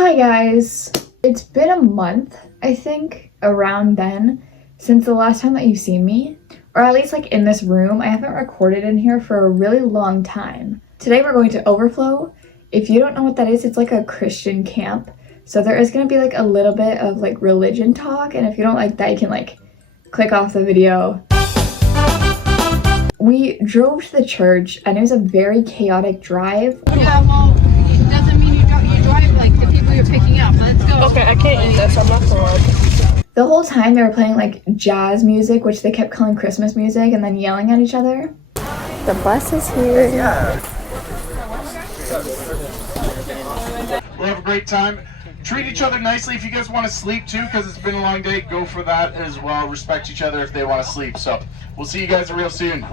Hi guys! It's been a month, I think, around then, since the last time that you've seen me. Or at least like in this room. I haven't recorded in here for a really long time. Today we're going to Overflow. If you don't know what that is, it's like a Christian camp. So there is going to be like a little bit of like religion talk, and if you don't like that, you can like click off the video. We drove to the church and it was a very chaotic drive. Yeah, well, it doesn't mean you drive like the people you're picking up. Let's go. Okay, I can't end this. I'm not bored. The whole time they were playing like jazz music, which they kept calling Christmas music, and then yelling at each other. The bus is here. Yeah. We'll have a great time. Treat each other nicely. If you guys want to sleep too, because it's been a long day, go for that as well. Respect each other if they want to sleep. So we'll see you guys real soon.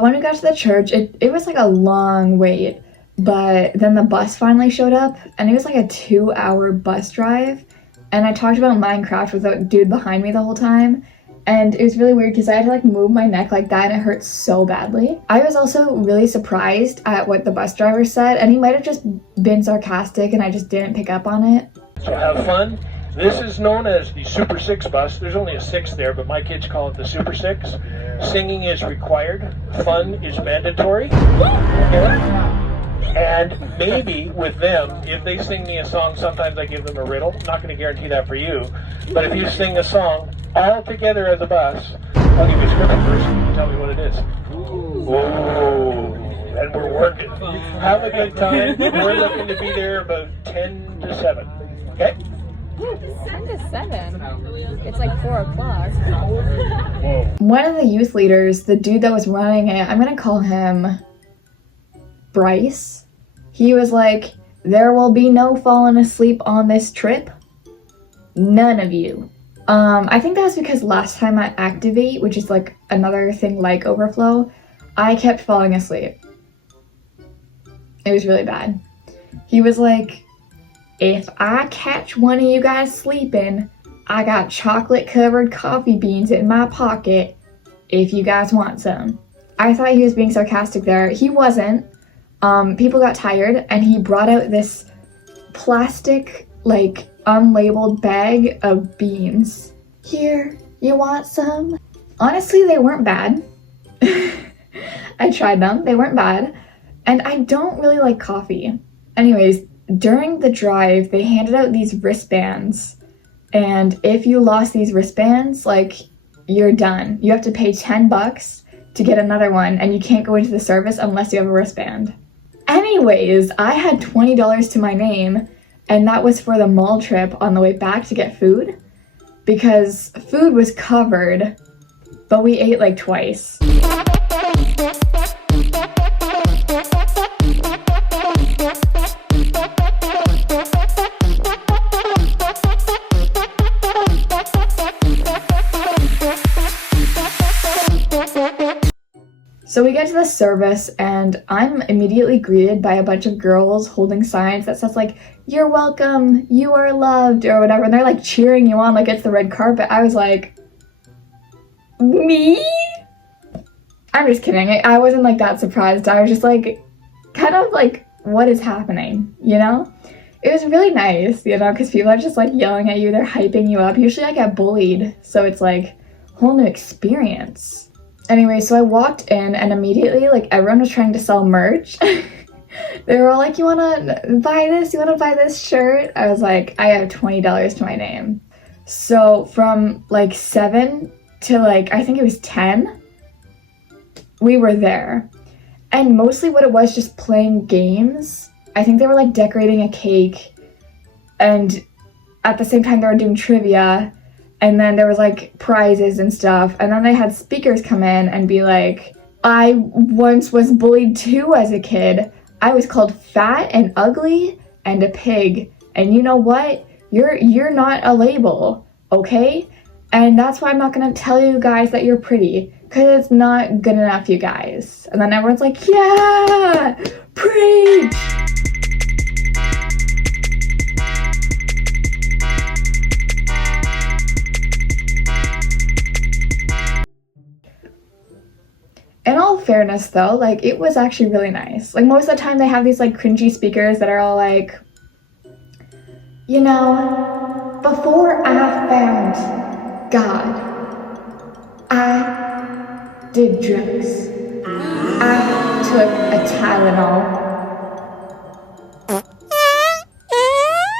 When we got to the church, it was like a long wait, but then the bus finally showed up, and it was like a 2-hour bus drive, and I talked about Minecraft with a dude behind me the whole time, and it was really weird because I had to like move my neck like that, and it hurt so badly. I was also really surprised at what the bus driver said, and he might have just been sarcastic and I just didn't pick up on it. So have fun. This is known as the Super 6 bus. There's only a 6 there, but my kids call it the Super 6. Singing is required. Fun is mandatory. And maybe with them, if they sing me a song, sometimes I give them a riddle. Not going to guarantee that for you. But if you sing a song all together as a bus, I'll give you a script first and you can tell me what it is. Ooh. And we're working. Have a good time. We're looking to be there about 10 to 7. Okay? 10 to 7. It's like 4 o'clock. One of the youth leaders, the dude that was running it, I'm gonna call him Bryce. He was like, "There will be no falling asleep on this trip. None of you." I think that was because last time at Activate, which is like another thing like Overflow, I kept falling asleep. It was really bad. He was like, "If I catch one of you guys sleeping, I got chocolate covered coffee beans in my pocket if you guys want some." I thought he was being sarcastic there. He wasn't. People got tired and he brought out this plastic, like, unlabeled bag of beans. "Here, you want some?" Honestly, they weren't bad. I tried them. They weren't bad. And I don't really like coffee. Anyways, during the drive, they handed out these wristbands. And if you lost these wristbands, like, you're done. You have to pay $10 to get another one, and you can't go into the service unless you have a wristband. Anyways, I had $20 to my name, and that was for the mall trip on the way back to get food, because food was covered, but we ate like twice. So we get to the service and I'm immediately greeted by a bunch of girls holding signs that says like, "You're welcome, you are loved," or whatever, and they're like cheering you on like it's the red carpet. I was like, me? I'm just kidding. I wasn't like that surprised. I was just like, kind of like, what is happening, you know? It was really nice, you know, because people are just like yelling at you, they're hyping you up. Usually I get bullied, so it's like a whole new experience. Anyway, so I walked in and immediately, like, everyone was trying to sell merch. They were all like, "You wanna buy this? You wanna buy this shirt?" I was like, I have $20 to my name. So from like 7 to like, I think it was 10, we were there. And mostly what it was, just playing games. I think they were like decorating a cake, and at the same time they were doing trivia. And then there was like prizes and stuff. And then they had speakers come in and be like, "I once was bullied too as a kid. I was called fat and ugly and a pig. And you know what? You're not a label, okay? And that's why I'm not gonna tell you guys that you're pretty, because it's not good enough, you guys." And then everyone's like, "Yeah, preach!" In all fairness, honest though, like it was actually really nice. Like most of the time they have these like cringy speakers that are all like, you know, before I found God, I did drugs. I took a Tylenol.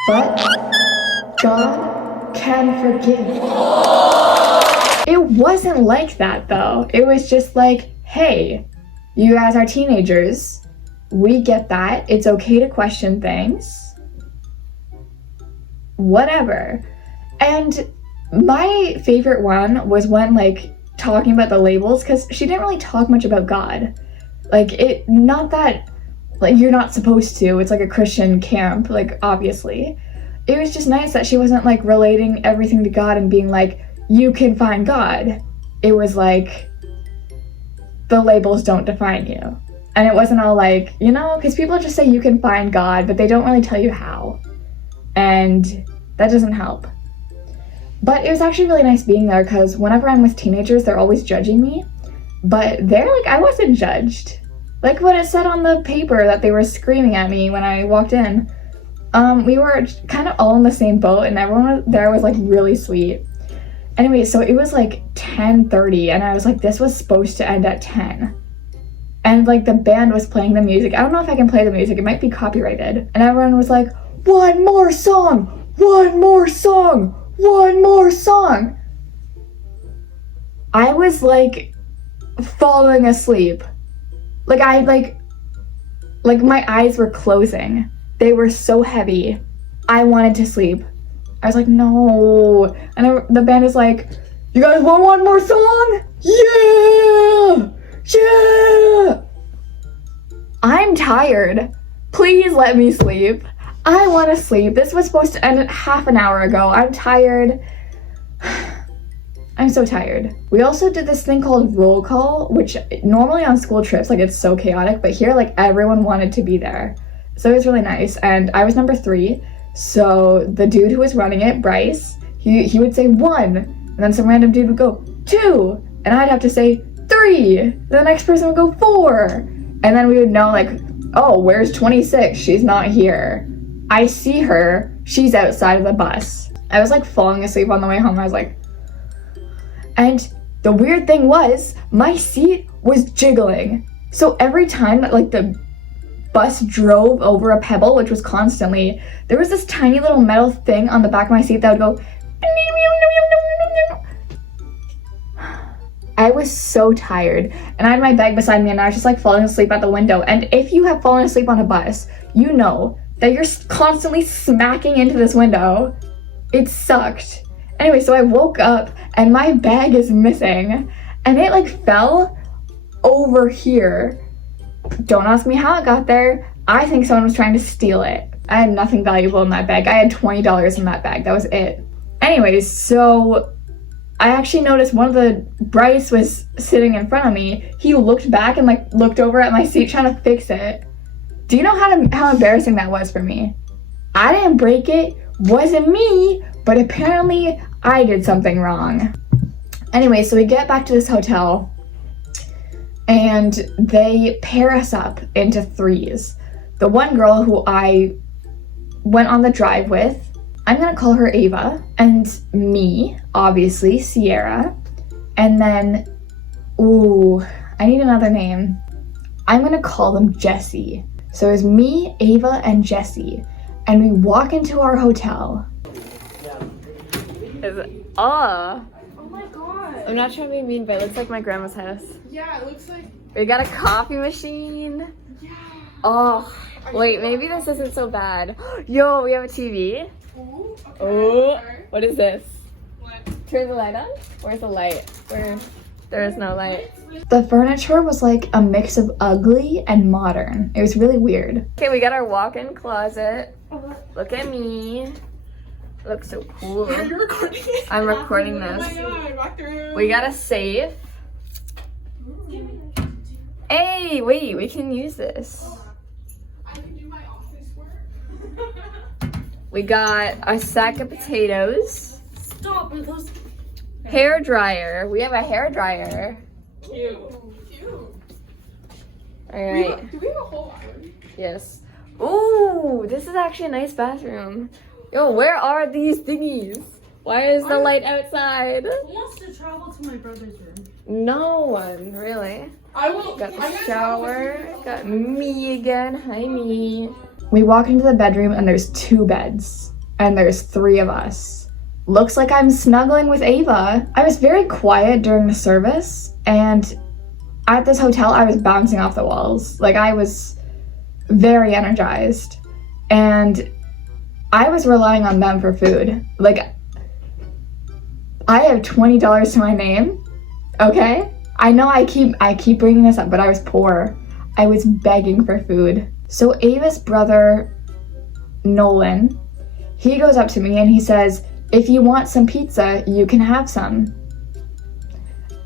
But God can forgive. It wasn't like that though. It was just like, hey, you guys are teenagers. We get that. It's okay to question things. Whatever. And my favorite one was when like talking about the labels, because she didn't really talk much about God. Like it, not that like you're not supposed to, it's like a Christian camp, like obviously. It was just nice that she wasn't like relating everything to God and being like, you can find God. It was like, the labels don't define you. And it wasn't all like, you know, because people just say you can find God, but they don't really tell you how. And that doesn't help. But it was actually really nice being there, because whenever I'm with teenagers, they're always judging me. But they're like, I wasn't judged. Like what it said on the paper that they were screaming at me when I walked in. We were kind of all in the same boat, and everyone there was like really sweet. Anyway, so it was like 10:30, and I was like, this was supposed to end at 10. And like the band was playing the music. I don't know if I can play the music, it might be copyrighted. And everyone was like, one more song, one more song, one more song. I was like falling asleep. Like I like my eyes were closing. They were so heavy. I wanted to sleep. I was like, no. And the band is like, you guys want one more song? Yeah! Yeah! I'm tired. Please let me sleep. I want to sleep. This was supposed to end half an hour ago. I'm tired. I'm so tired. We also did this thing called roll call, which normally on school trips, like it's so chaotic, but here like everyone wanted to be there. So it was really nice. And I was number 3. So the dude who was running it, Bryce, he would say 1, and then some random dude would go 2, and I'd have to say 3. The next person would go 4. And then we would know like, oh, where's 26? She's not here. I see her. She's outside of the bus. I was like falling asleep on the way home. I was like, and the weird thing was, my seat was jiggling. So every time that like the bus drove over a pebble, which was constantly, there was this tiny little metal thing on the back of my seat that would go. I was so tired, and I had my bag beside me, and I was just like falling asleep at the window. And if you have fallen asleep on a bus, you know that you're constantly smacking into this window. It sucked. Anyway, so I woke up and my bag is missing, and it like fell over here. Don't ask me how it got there. I think someone was trying to steal it. I had nothing valuable in that bag. I had $20 in that bag. That was it. Anyways, so I actually noticed one of the Bryce was sitting in front of me. He looked back and like looked over at my seat trying to fix it. Do you know how embarrassing that was for me? I didn't break it. Wasn't me. But apparently I did something wrong. Anyway, so we get back to this hotel and they pair us up into 3s. The one girl who I went on the drive with, I'm gonna call her Ava, and me, obviously, Sierra. And then, ooh, I need another name. I'm gonna call them Jessie. So it was me, Ava, and Jessie. And we walk into our hotel. Oh my god. I'm not trying to be mean, but it looks like my grandma's house. Yeah, it looks like. We got a coffee machine. Yeah. Oh, wait, maybe this isn't so bad. Yo, we have a TV. Ooh, okay. Oh, what is this? What? Turn the light on? Where's the light? There is no light. The furniture was like a mix of ugly and modern. It was really weird. Okay, we got our walk-in closet. Look at me. Looks so cool. Are you recording it? I'm recording this. Oh my god, bathroom. We got a safe. Hey, wait, we can use this. I can do my office work. We got a sack of potatoes. Stop with those. Hair dryer. We have a hair dryer. Cute. Cute. Alright. Do we have a whole island? Yes. Ooh, this is actually a nice bathroom. Yo, where are these thingies? Why is the light outside? Who wants to travel to my brother's room? No one, really. I will. Got the shower. Got me again. Hi, me. We walk into the bedroom and there's 2 beds. And there's 3 of us. Looks like I'm snuggling with Ava. I was very quiet during the service. And at this hotel, I was bouncing off the walls. Like, I was very energized. And I was relying on them for food. Like, I have $20 to my name. Okay? I know I keep bringing this up, but I was poor. I was begging for food. So Ava's brother, Nolan, he goes up to me and he says, if you want some pizza, you can have some.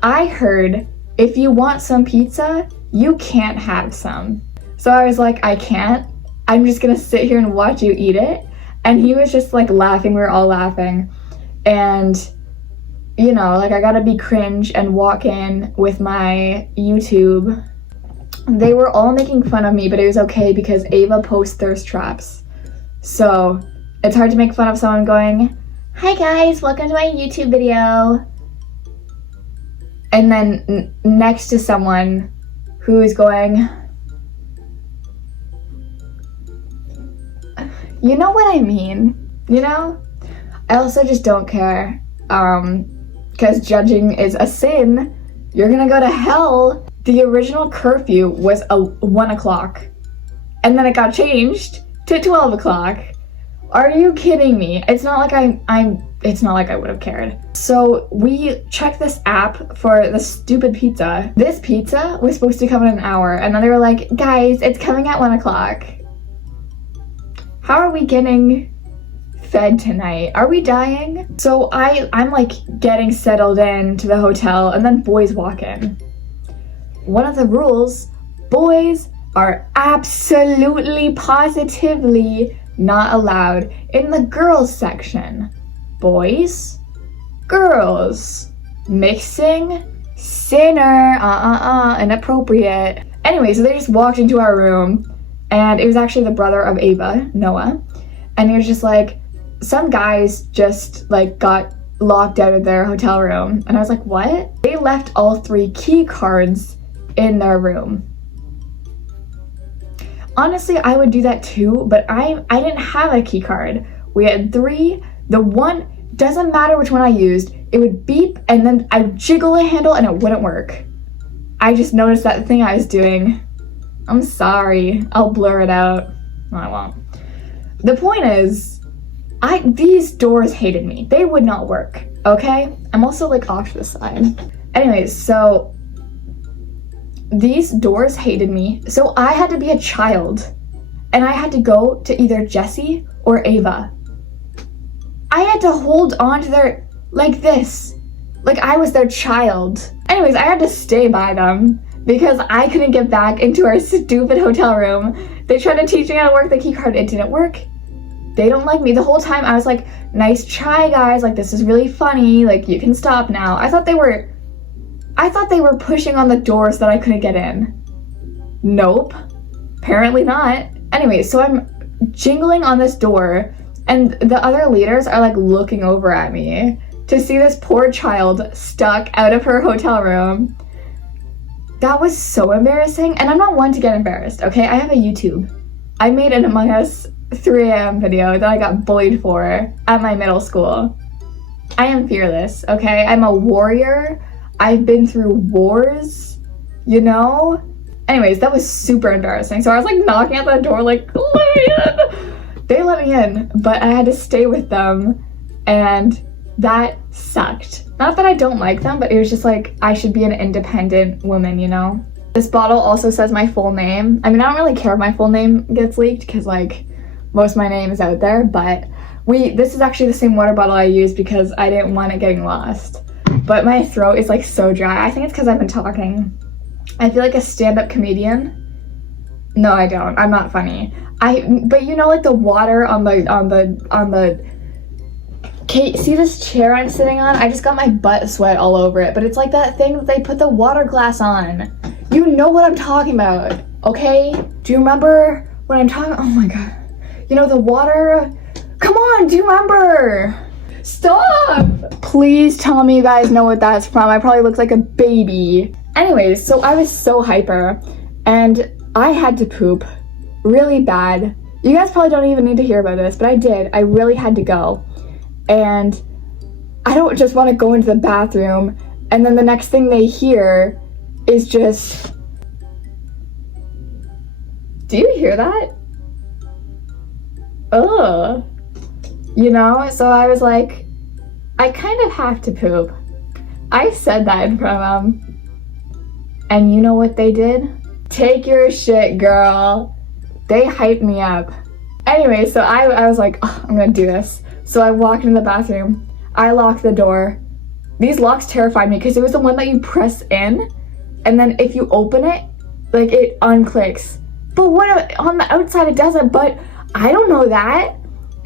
I heard, if you want some pizza, you can't have some. So I was like, I can't. I'm just gonna sit here and watch you eat it. And he was just like laughing, we were all laughing. And you know, like I gotta be cringe and walk in with my YouTube. They were all making fun of me, but it was okay because Ava posts thirst traps. So it's hard to make fun of someone going, hi guys, welcome to my YouTube video. And then next to someone who is going, you know what I mean, you know? I also just don't care. Because judging is a sin. You're gonna go to hell. The original curfew was 1 o'clock. And then it got changed to 12 o'clock. Are you kidding me? It's not like it's not like I would have cared. So we checked this app for the stupid pizza. This pizza was supposed to come in an hour. And then they were like, guys, it's coming at 1 o'clock. How are we getting fed tonight? Are we dying? So I'm like getting settled in to the hotel and then boys walk in. One of the rules, boys are absolutely positively not allowed in the girls section. Boys, girls, mixing, sinner, inappropriate. Anyway, so they just walked into our room and it was actually the brother of Ava, Noah, and he was just like, some guys just like got locked out of their hotel room. And I was like, what? They left all 3 key cards in their room. Honestly, I would do that too, but I didn't have a key card. We had 3. The one, doesn't matter which one I used, it would beep and then I'd jiggle a handle and it wouldn't work. I just noticed that thing I was doing. I'm sorry. I'll blur it out. No, I won't. The point is, these doors hated me. They would not work, okay? I'm also like off to the side. Anyways, so these doors hated me. So I had to be a child and I had to go to either Jessie or Ava. I had to hold on to their, like this, like I was their child. Anyways, I had to stay by them because I couldn't get back into our stupid hotel room. They tried to teach me how to work the key card. It didn't work. They don't like me. The whole time I was like, nice try guys, like this is really funny, like you can stop now. I thought they were pushing on the door so that I couldn't get in. Nope, apparently not. Anyway, so I'm jingling on this door and the other leaders are like looking over at me to see this poor child stuck out of her hotel room. That was so embarrassing, and I'm not one to get embarrassed, okay? I have a YouTube. I made an Among Us 3 a.m. video that I got bullied for at my middle school. I am fearless, okay? I'm a warrior. I've been through wars, you know? Anyways, that was super embarrassing. So I was like knocking at the door like, let me in! They let me in, but I had to stay with them and that sucked. Not that I don't like them, but it was just like, I should be an independent woman, you know? This bottle also says my full name. I mean, I don't really care if my full name gets leaked because like most of my name is out there, but this is actually the same water bottle I used because I didn't want it getting lost. But my throat is like so dry. I think it's because I've been talking. I feel like a stand-up comedian. No, I don't. I'm not funny. But you know, like the water on the Kate, see this chair I'm sitting on? I just got my butt sweat all over it, but it's like that thing that they put the water glass on. You know what I'm talking about. Okay? Do you remember when I'm talking? Oh my god. You know, the water? Come on, do you remember? Stop! Please tell me you guys know what that's from. I probably look like a baby. Anyways, so I was so hyper and I had to poop really bad. You guys probably don't even need to hear about this, but I did. I really had to go. And I don't just want to go into the bathroom and then the next thing they hear is just... Do you hear that? Ugh. You know, so I was like, I kind of have to poop. I said that in front of them. And you know what they did? Take your shit, girl. They hyped me up. Anyway, so I was like, oh, I'm gonna do this. So I walked in the bathroom. I locked the door. These locks terrified me because it was the one that you press in. And then if you open it, like it unclicks. But what on the outside it doesn't, but I don't know that.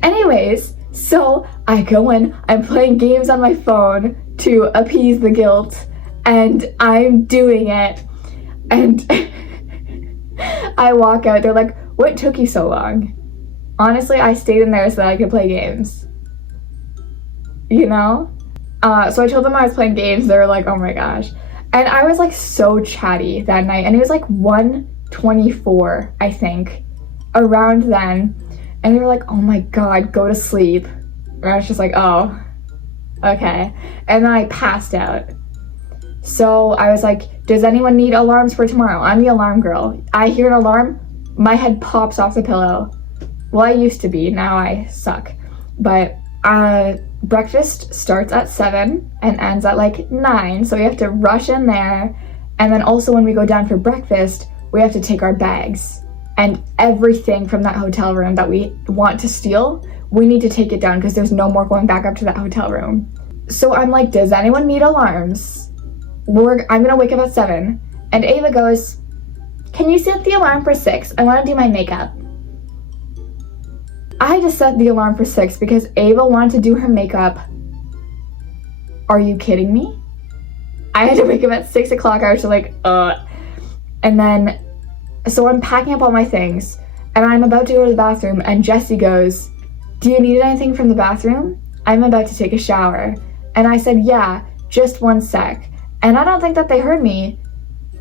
Anyways, so I go in, I'm playing games on my phone to appease the guilt, and I'm doing it. And I walk out, they're like, what took you so long? Honestly, I stayed in there so that I could play games. You know? So I told them I was playing games, they were like, oh my gosh. And I was like so chatty that night, and it was like 1:24, I think, around then. And they were like, oh my god, go to sleep. And I was just like, oh, okay. And then I passed out. So I was like, does anyone need alarms for tomorrow? I'm the alarm girl. I hear an alarm, my head pops off the pillow. Well, I used to be, now I suck. But breakfast starts at 7 and ends at like 9. So we have to rush in there. And then also when we go down for breakfast, we have to take our bags. And everything from that hotel room that we want to steal, we need to take it down because there's no more going back up to that hotel room. So I'm like, does anyone need alarms? I'm gonna wake up at 7. And Ava goes, can you set the alarm for 6? I wanna do my makeup. I just set the alarm for 6 because Ava wanted to do her makeup. Are you kidding me? I had to wake up at 6 o'clock. I was just like, And then, so I'm packing up all my things and I'm about to go to the bathroom and Jessie goes, do you need anything from the bathroom? I'm about to take a shower. And I said, yeah, just 1 sec. And I don't think that they heard me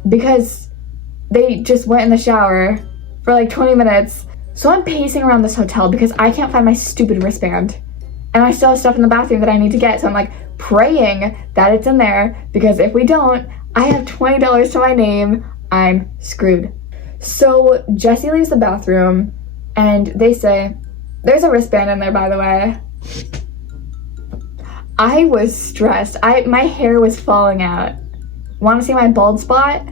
because they just went in the shower for like 20 minutes. So I'm pacing around this hotel because I can't find my stupid wristband. And I still have stuff in the bathroom that I need to get. So I'm like praying that it's in there because if we don't, I have $20 to my name. I'm screwed. So Jessie leaves the bathroom and they say, there's a wristband in there, by the way. I was stressed. My hair was falling out. Want to see my bald spot?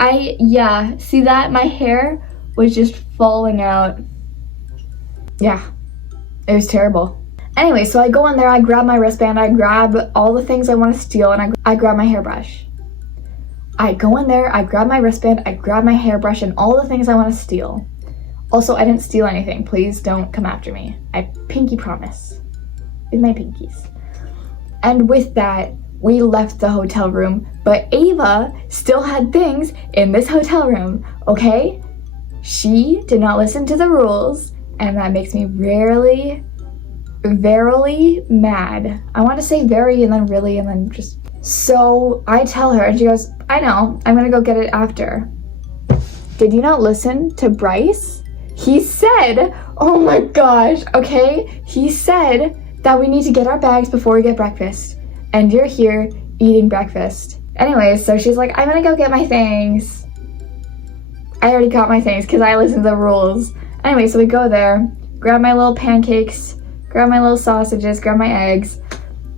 Yeah, see that? My hair was just falling out. Yeah, it was terrible. Anyway, so I go in there, I grab my wristband, I grab all the things I want to steal, and I grab my hairbrush. I go in there, I grab my wristband, I grab my hairbrush, and all the things I want to steal. Also, I didn't steal anything. Please don't come after me. I pinky promise. With my pinkies. And with that, we left the hotel room, but Ava still had things in this hotel room, okay? She did not listen to the rules, and that makes me verily mad. I want to say very and then really and then just... So I tell her and she goes, I know, I'm gonna go get it after. Did you not listen to Bryce? He said, oh my gosh, okay? He said that we need to get our bags before we get breakfast. And you're here eating breakfast. Anyways, so she's like, I'm gonna go get my things. I already got my things because I listened to the rules. Anyway, so we go there, grab my little pancakes, grab my little sausages, grab my eggs,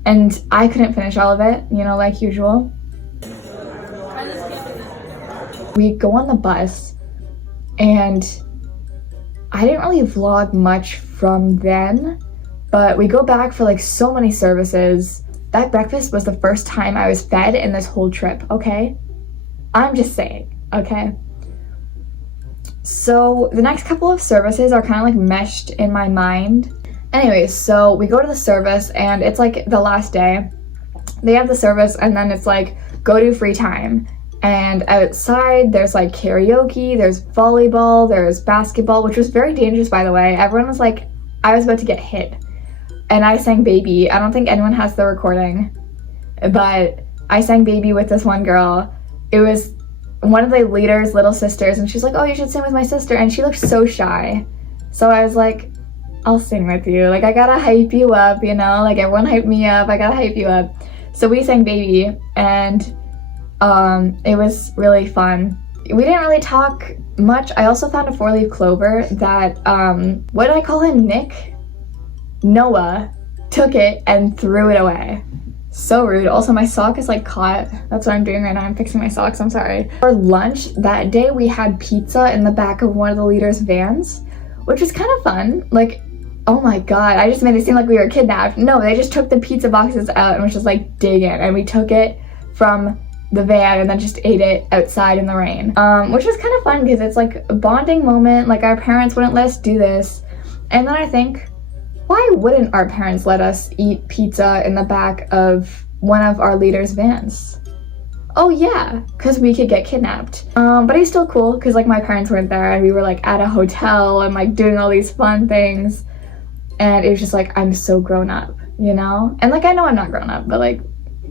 and I couldn't finish all of it, you know, like usual. We go on the bus, and I didn't really vlog much from then, but we go back for like so many services. That breakfast was the first time I was fed in this whole trip, okay? I'm just saying, okay? So the next couple of services are kind of like meshed in my mind. Anyways, so we go to the service and it's like the last day. They have the service and then it's like, go to free time. And outside, there's like karaoke, there's volleyball, there's basketball, which was very dangerous, by the way. Everyone was like, I was about to get hit. And I sang Baby. I don't think anyone has the recording, but I sang Baby with this one girl. It was one of the leader's little sisters, and she's like, oh, you should sing with my sister. And she looked so shy. So I was like, I'll sing with you. Like, I gotta hype you up, you know? Like, everyone hyped me up. I gotta hype you up. So we sang Baby, and it was really fun. We didn't really talk much. I also found a 4-leaf clover that, what did I call him? Nick? Noah took it and threw it away. So rude. Also, my sock is like caught. That's what I'm doing right now. I'm fixing my socks. I'm sorry. For lunch that day, we had pizza in the back of one of the leader's vans, which was kind of fun. Like, oh my god, I just made it seem like we were kidnapped. No, they just took the pizza boxes out and was just like, dig in. And we took it from the van and then just ate it outside in the rain, which was kind of fun because it's like a bonding moment. Like, our parents wouldn't let us do this. And then I think, why wouldn't our parents let us eat pizza in the back of one of our leaders' vans? Oh yeah, because we could get kidnapped. But he's still cool because like my parents weren't there and we were like at a hotel and like doing all these fun things. And it was just like, I'm so grown up, you know? And like, I know I'm not grown up, but like,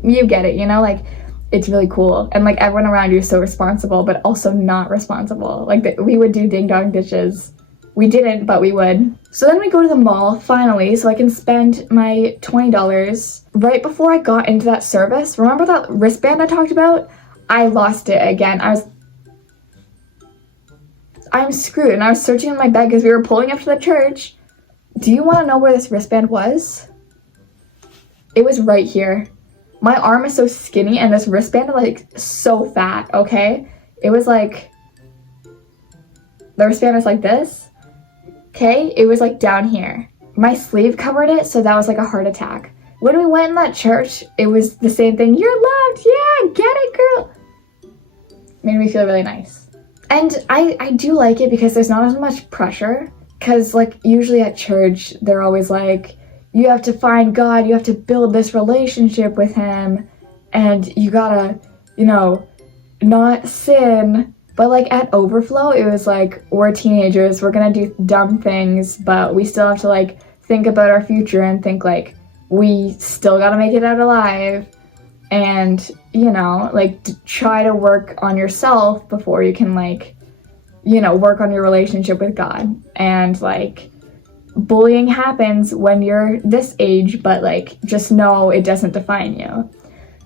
you get it, you know? Like, it's really cool. And like, everyone around you is so responsible, but also not responsible. Like, we would do ding dong dishes. We didn't, but we would. So then we go to the mall, finally, so I can spend my $20. Right before I got into that service, remember that wristband I talked about? I lost it again. I'm screwed, and I was searching in my bag because we were pulling up to the church. Do you want to know where this wristband was? It was right here. My arm is so skinny, and this wristband is like so fat, okay? It was like, the wristband is like this. Okay, it was like down here. My sleeve covered it, so that was like a heart attack. When we went in that church, it was the same thing. You're loved, yeah, get it, girl. Made me feel really nice. And I do like it because there's not as much pressure. Because like usually at church, they're always like, you have to find God, you have to build this relationship with him, and you gotta, you know, not sin. But like at Overflow, it was like, we're teenagers, we're gonna do dumb things, but we still have to like think about our future and think like, we still gotta make it out alive. And, you know, like try to work on yourself before you can like, you know, work on your relationship with God. And like, bullying happens when you're this age, but like, just know it doesn't define you.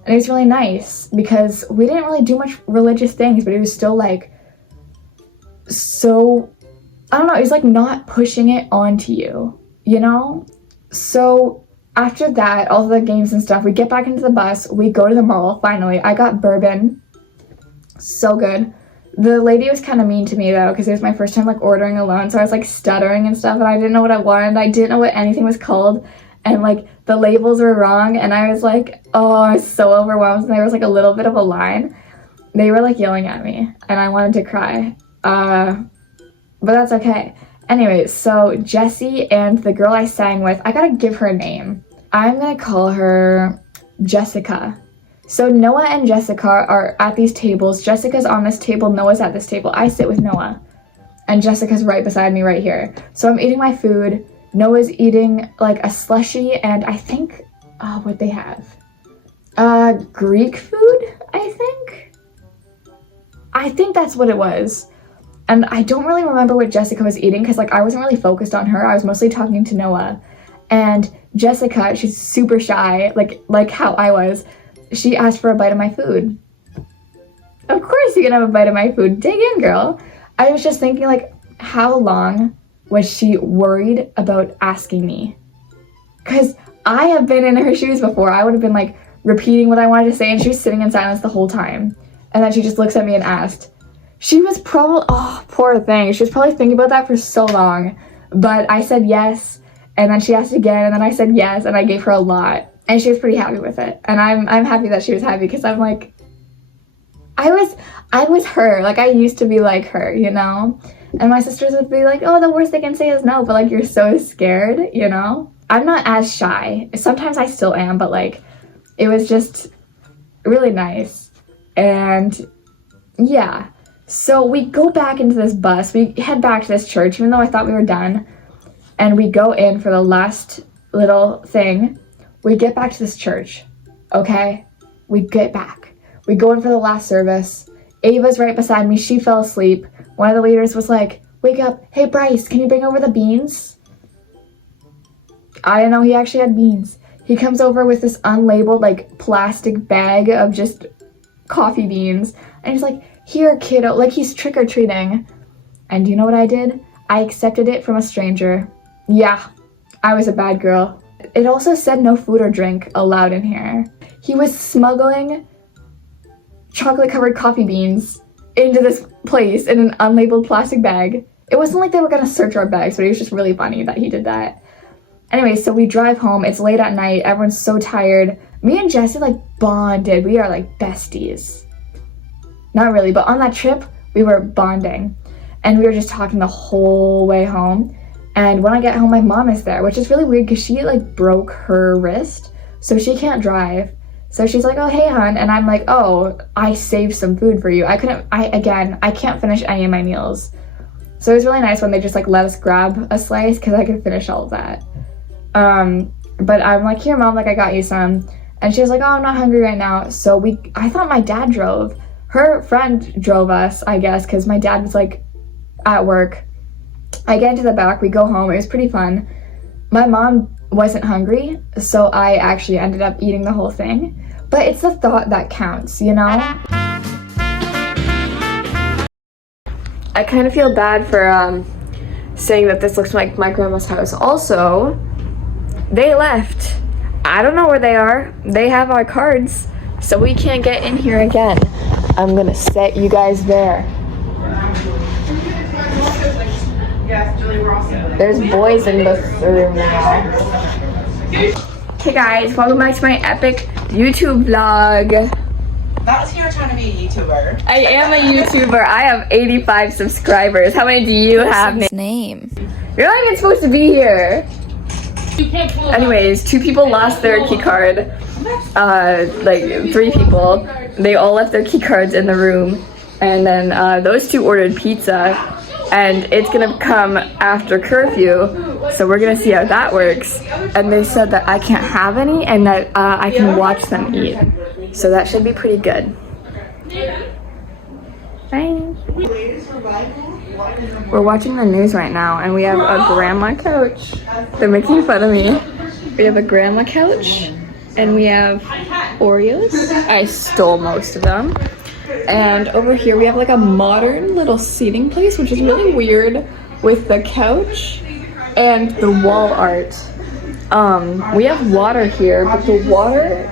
And it was really nice because we didn't really do much religious things, but it was still like, so, I don't know, it was like not pushing it onto you, you know? So after that, all the games and stuff, we get back into the bus, we go to the mall, finally. I got bourbon, so good. The lady was kind of mean to me though, because it was my first time like ordering alone, so I was like stuttering and stuff, and I didn't know what I wanted, I didn't know what anything was called. And like the labels were wrong, and I was like, oh, I was so overwhelmed. And there was like a little bit of a line. They were like yelling at me, and I wanted to cry. But that's okay. Anyway, so Jessie and the girl I sang with, I gotta give her a name. I'm gonna call her Jessica. So Noah and Jessica are at these tables. Jessica's on this table, Noah's at this table. I sit with Noah, and Jessica's right beside me right here. So I'm eating my food. Noah's eating like a slushie, and I think, what'd they have? Greek food, I think that's what it was. And I don't really remember what Jessica was eating because like I wasn't really focused on her. I was mostly talking to Noah. And Jessica, she's super shy, like how I was. She asked for a bite of my food. Of course you can have a bite of my food. Dig in, girl. I was just thinking like, how long was she worried about asking me? Because I have been in her shoes before. I would have been like repeating what I wanted to say, and she was sitting in silence the whole time. And then she just looks at me and asked. She was probably, oh, poor thing. She was probably thinking about that for so long. But I said yes, and then she asked again, and then I said yes, and I gave her a lot. And she was pretty happy with it. And I'm happy that she was happy, because I'm like, I was her. Like, I used to be like her, you know? And my sisters would be like, oh, the worst they can say is no, but like, you're so scared, you know? I'm not as shy. Sometimes I still am, but like, it was just really nice. And Yeah. So we go back into this bus. We head back to this church, even though I thought we were done. And we go in for the last little thing. We get back to this church, okay? We get back. We go in for the last service. Ava's right beside me. She fell asleep. One of the leaders was like, wake up. Hey, Bryce, can you bring over the beans? I didn't know he actually had beans. He comes over with this unlabeled, like, plastic bag of just coffee beans. And he's like, here, kiddo. Like, he's trick-or-treating. And do you know what I did? I accepted it from a stranger. Yeah, I was a bad girl. It also said no food or drink allowed in here. He was smuggling chocolate-covered coffee beans into this place in an unlabeled plastic bag. It wasn't like they were gonna search our bags, but it was just really funny that he did that. Anyway, so we drive home. It's late at night. Everyone's so tired. Me and Jessie, like, bonded. We are, like, besties. Not really, but on that trip, we were bonding. And we were just talking the whole way home. And when I get home, my mom is there, which is really weird because she, like, broke her wrist. So she can't drive. So she's like, oh, hey, hon. And I'm like, oh, I saved some food for you. I can't finish any of my meals. So it was really nice when they just, like, let us grab a slice because I could finish all of that. But I'm like, here, Mom, like, I got you some. And she was like, oh, I'm not hungry right now. So I thought my dad drove. Her friend drove us, I guess, because my dad was, like, at work. I get into the back, we go home. It was pretty fun. My mom wasn't hungry, so I actually ended up eating the whole thing. But it's the thought that counts, you know? I kind of feel bad for saying that this looks like my grandma's house. Also, they left. I don't know where they are. They have our cards, so we can't get in here again. I'm gonna set you guys there. There's boys in the room now. Okay guys, welcome back to my epic YouTube vlog. That's you trying to be a YouTuber. I am a YouTuber. I have 85 subscribers. How many do you have? Name. You're not even supposed to be here. Anyways, 2 people lost their key card. Like 3 people. They all left their key cards in the room. And then those 2 ordered pizza. And it's gonna come after curfew, so we're gonna see how that works. And they said that I can't have any and that I can watch them eat. So that should be pretty good. Bye. We're watching the news right now and we have a grandma couch. They're making fun of me. We have a grandma couch and we have Oreos. I stole most of them. And over here we have like a modern little seating place, which is really weird with the couch and the wall art. We have water here, but the water,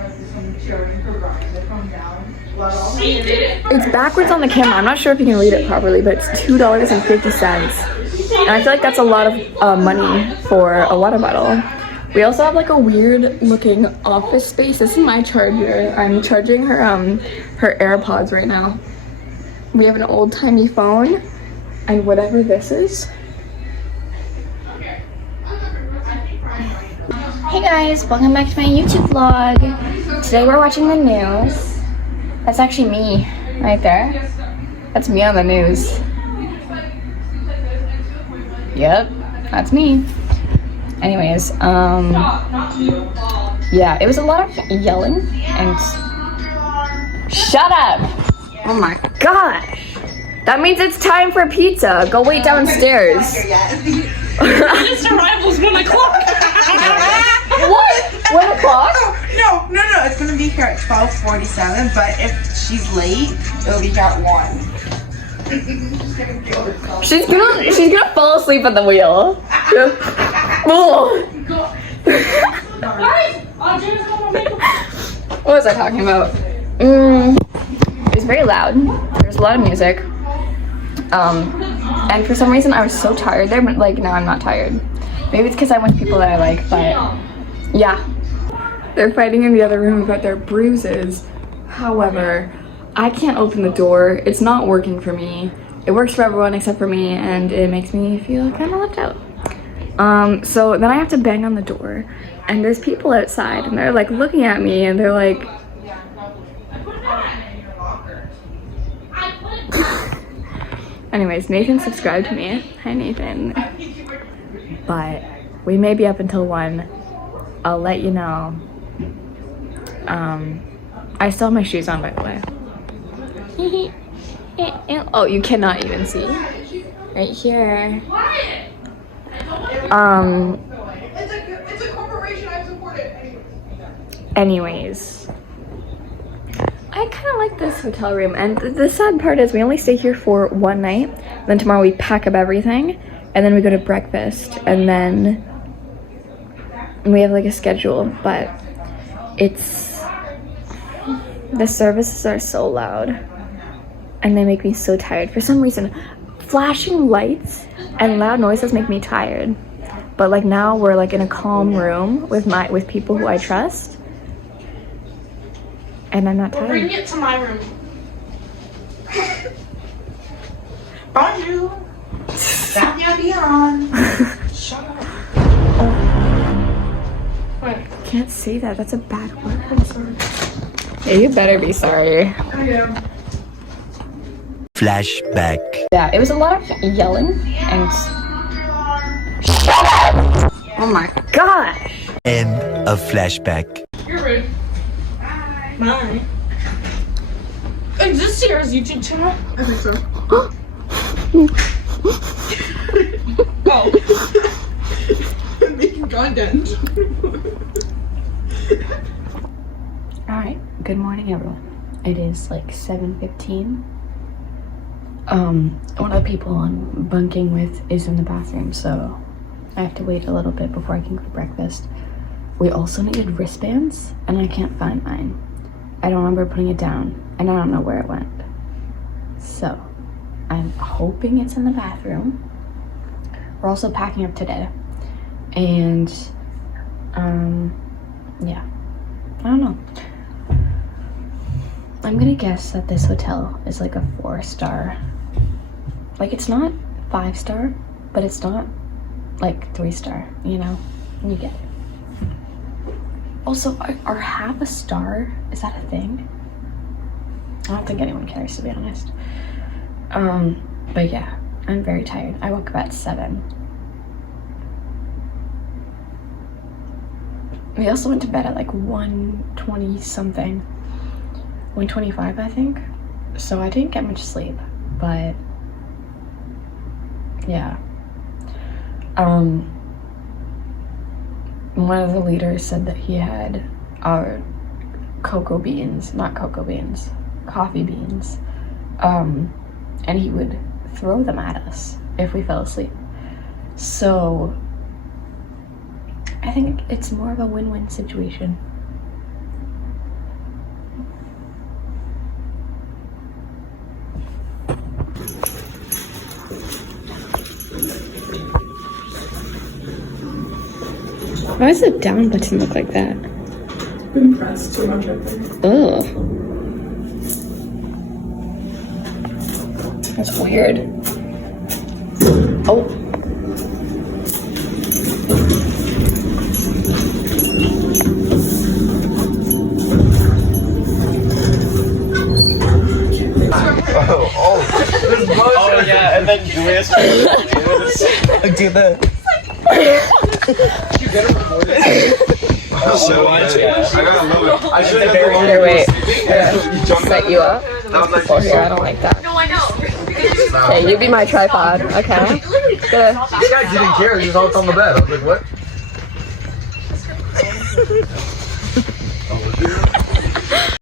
it's backwards on the camera. I'm not sure if you can read it properly, but it's $2.50. And I feel like that's a lot of money for a water bottle. We also have like a weird looking office space. This is my charger. I'm charging her her AirPods right now. We have an old-timey phone and whatever this is. Hey guys, welcome back to my YouTube vlog. Today we're watching the news. That's actually me right there. That's me on the news. Yep, that's me. Anyways, yeah, it was a lot of yelling and shut up! Oh my gosh! That means it's time for pizza. Go wait downstairs. Its arrival's 1 o'clock. What? 1 o'clock? No, it's gonna be here at 12:47, but if she's late, it'll be here at 1. She's gonna fall asleep at the wheel. What was I talking about? It was very loud. There was a lot of music. And for some reason I was so tired there, but like now I'm not tired. Maybe it's because I'm with people that I like, but yeah. They're fighting in the other room about their bruises. However, I can't open the door. It's not working for me. It works for everyone except for me, and it makes me feel kind of left out. So then I have to bang on the door, and there's people outside, and they're like looking at me, and they're like, Anyways, Nathan subscribed to me. Hi, Nathan. But we may be up until 1. I'll let you know. I still have my shoes on, by the way. Oh, you cannot even see. Right here. It's a corporation I supported. Anyways. I kind of like this hotel room, and the sad part is we only stay here for 1 night. Then tomorrow we pack up everything, and then we go to breakfast, and then we have like a schedule, but the services are so loud, and they make me so tired. For some reason, flashing lights and loud noises make me tired. But like now we're like in a calm room with people who I trust. And I'm not tired. Bring it to my room. Bonjour. That be on. Shut up. What? Can't say that. That's a bad word. Yeah, you better be sorry. I am. Flashback. Yeah, it was a lot of yelling and. Shut up! Oh my gosh. End of flashback. You're rude. Bye. Is this Sierra's YouTube channel? I think so. Oh. I'm making content. Alright, good morning everyone. It is like 7:15. One of the people I'm bunking with is in the bathroom, so I have to wait a little bit before I can go to breakfast. We also needed wristbands, and I can't find mine. I don't remember putting it down, and I don't know where it went. So, I'm hoping it's in the bathroom. We're also packing up today. And, yeah. I don't know. I'm gonna guess that this hotel is like a 4-star. Like, it's not 5-star, but it's not like 3-star, you know? You get it. Also, are half a star, is that a thing? I don't think anyone cares, to be honest. But yeah, I'm very tired. I woke up at 7. We also went to bed at like 1:20 something. 1:25, I think. So I didn't get much sleep, but yeah. One of the leaders said that he had our coffee beans, and he would throw them at us if we fell asleep. So I think it's more of a win-win situation. Why does the down button look like that? Been pressed too much, I think. Ugh. That's weird. Oh. Oh yeah, and then Julia started do the. You get it before this? So I gotta love it. I should have Here, wait. Set you up. Before here, I don't like that. No, I know. Okay, you be my tripod, okay? Good. This guy didn't care, he just hopped on the bed. I was like, what?